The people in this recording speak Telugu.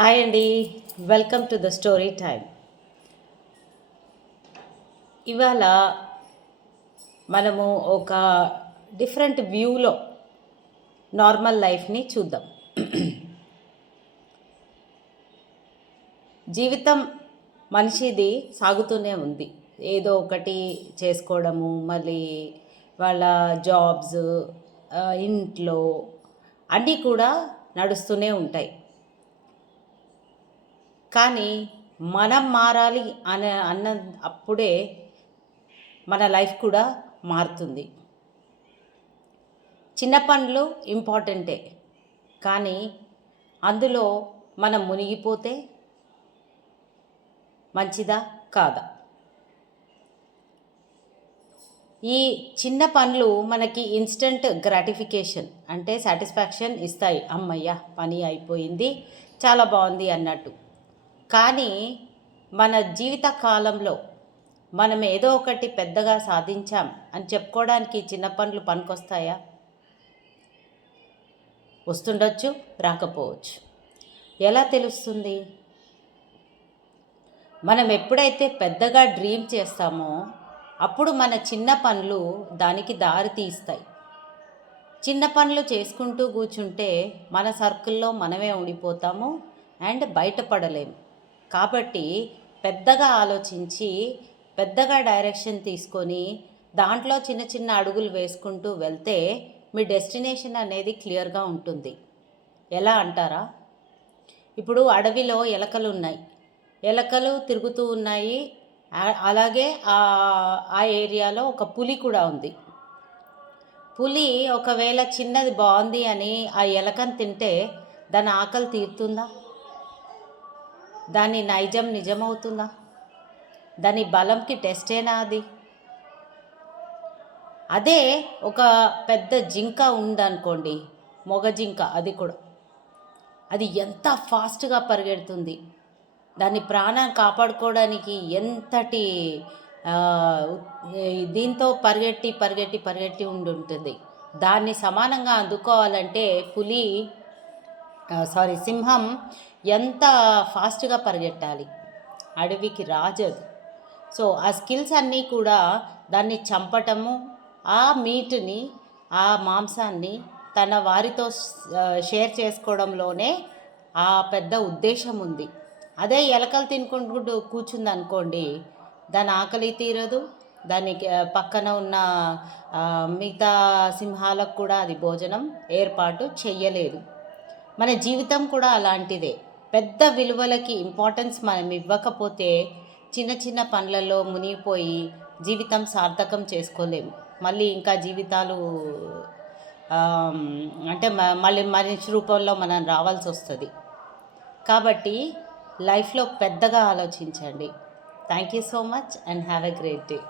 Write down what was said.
హాయ్ అండి, welcome to the story time. ఇవాళ మనము ఒక డిఫరెంట్ వ్యూలో నార్మల్ లైఫ్ని చూద్దాం. జీవితం మనిషిది సాగుతూనే ఉంది. ఏదో ఒకటి చేసుకోవడము, మళ్ళీ వాళ్ళ జాబ్స్, ఇంట్లో అన్నీ కూడా నడుస్తూనే ఉంటాయి. కానీ మనం మారాలి అన్న అప్పుడే మన లైఫ్ కూడా మారుతుంది. చిన్న పనులు ఇంపార్టెంటే, కానీ అందులో మనం మునిగిపోతే మంచిదా కాదా? ఈ చిన్న పనులు మనకి ఇన్స్టెంట్ గ్రాటిఫికేషన్ అంటే సాటిస్ఫాక్షన్ ఇస్తాయి. అమ్మయ్య, పని అయిపోయింది, చాలా బాగుంది అన్నట్టు. కానీ మన జీవిత కాలంలో మనం ఏదో ఒకటి పెద్దగా సాధించాం అని చెప్పుకోవడానికి చిన్న పనులు పనికొస్తాయా? వస్తుండొచ్చు, రాకపోవచ్చు. ఎలా తెలుస్తుంది? మనం ఎప్పుడైతే పెద్దగా డ్రీమ్ చేస్తామో అప్పుడు మన చిన్న పనులు దానికి దారి తీస్తాయి. చిన్న పనులు చేసుకుంటూ కూర్చుంటే మన సర్కిల్లో మనమే ఉండిపోతాము అండ్ బయటపడలేము. కాబట్టి పెద్దగా ఆలోచించి, పెద్దగా డైరెక్షన్ తీసుకొని దాంట్లో చిన్న చిన్న అడుగులు వేసుకుంటూ వెళ్తే మీ డెస్టినేషన్ అనేది క్లియర్గా ఉంటుంది. ఎలా అంటారా? ఇప్పుడు అడవిలో ఎలకలు ఉన్నాయి, ఎలకలు తిరుగుతూ ఉన్నాయి. అలాగే ఆ ఏరియాలో ఒక పులి కూడా ఉంది. పులి ఒకవేళ చిన్నది బాగుంది అని ఆ ఎలకను తింటే దాని ఆకలి తీరుతుందా? దాని నైజం నిజమవుతుందా? దాని బలంకి టెస్టేనా అది? అదే ఒక పెద్ద జింక ఉందనుకోండి, మొగ జింక, అది ఎంత ఫాస్ట్గా పరిగెడుతుంది. దాని ప్రాణాన్ని కాపాడుకోవడానికి ఎంతటి దీంతో పరిగెట్టి పరిగెట్టి పరిగెట్టి ఉంటుంది. దాన్ని సమానంగా అందుకోవాలంటే సింహం ఎంత ఫాస్ట్గా పరిగెట్టాలి. అడవికి రాజు అది. సో ఆ స్కిల్స్ అన్నీ కూడా దాన్ని చంపటము, ఆ మీట్ని, ఆ మాంసాన్ని తన వారితో షేర్ చేసుకోవడంలోనే ఆ పెద్ద ఉద్దేశం ఉంది. అదే ఎలకలు తినుకుంటూ కూర్చుంది అనుకోండి, దాని ఆకలి తీరదు, దానికి పక్కన ఉన్న మిగతా సింహాలకు కూడా అది భోజనం ఏర్పాటు చెయ్యలేదు. మన జీవితం కూడా అలాంటిదే. పెద్ద విలువలకి ఇంపార్టెన్స్ మనం ఇవ్వకపోతే చిన్న చిన్న పనులలో మునిగిపోయి జీవితం సార్థకం చేసుకోలేము. మళ్ళీ ఇంకా జీవితాలు అంటే మళ్ళీ మనిషి రూపంలో మనం రావాల్సి వస్తుంది. కాబట్టి లైఫ్లో పెద్దగా ఆలోచించండి. Thank you so much and have a great day.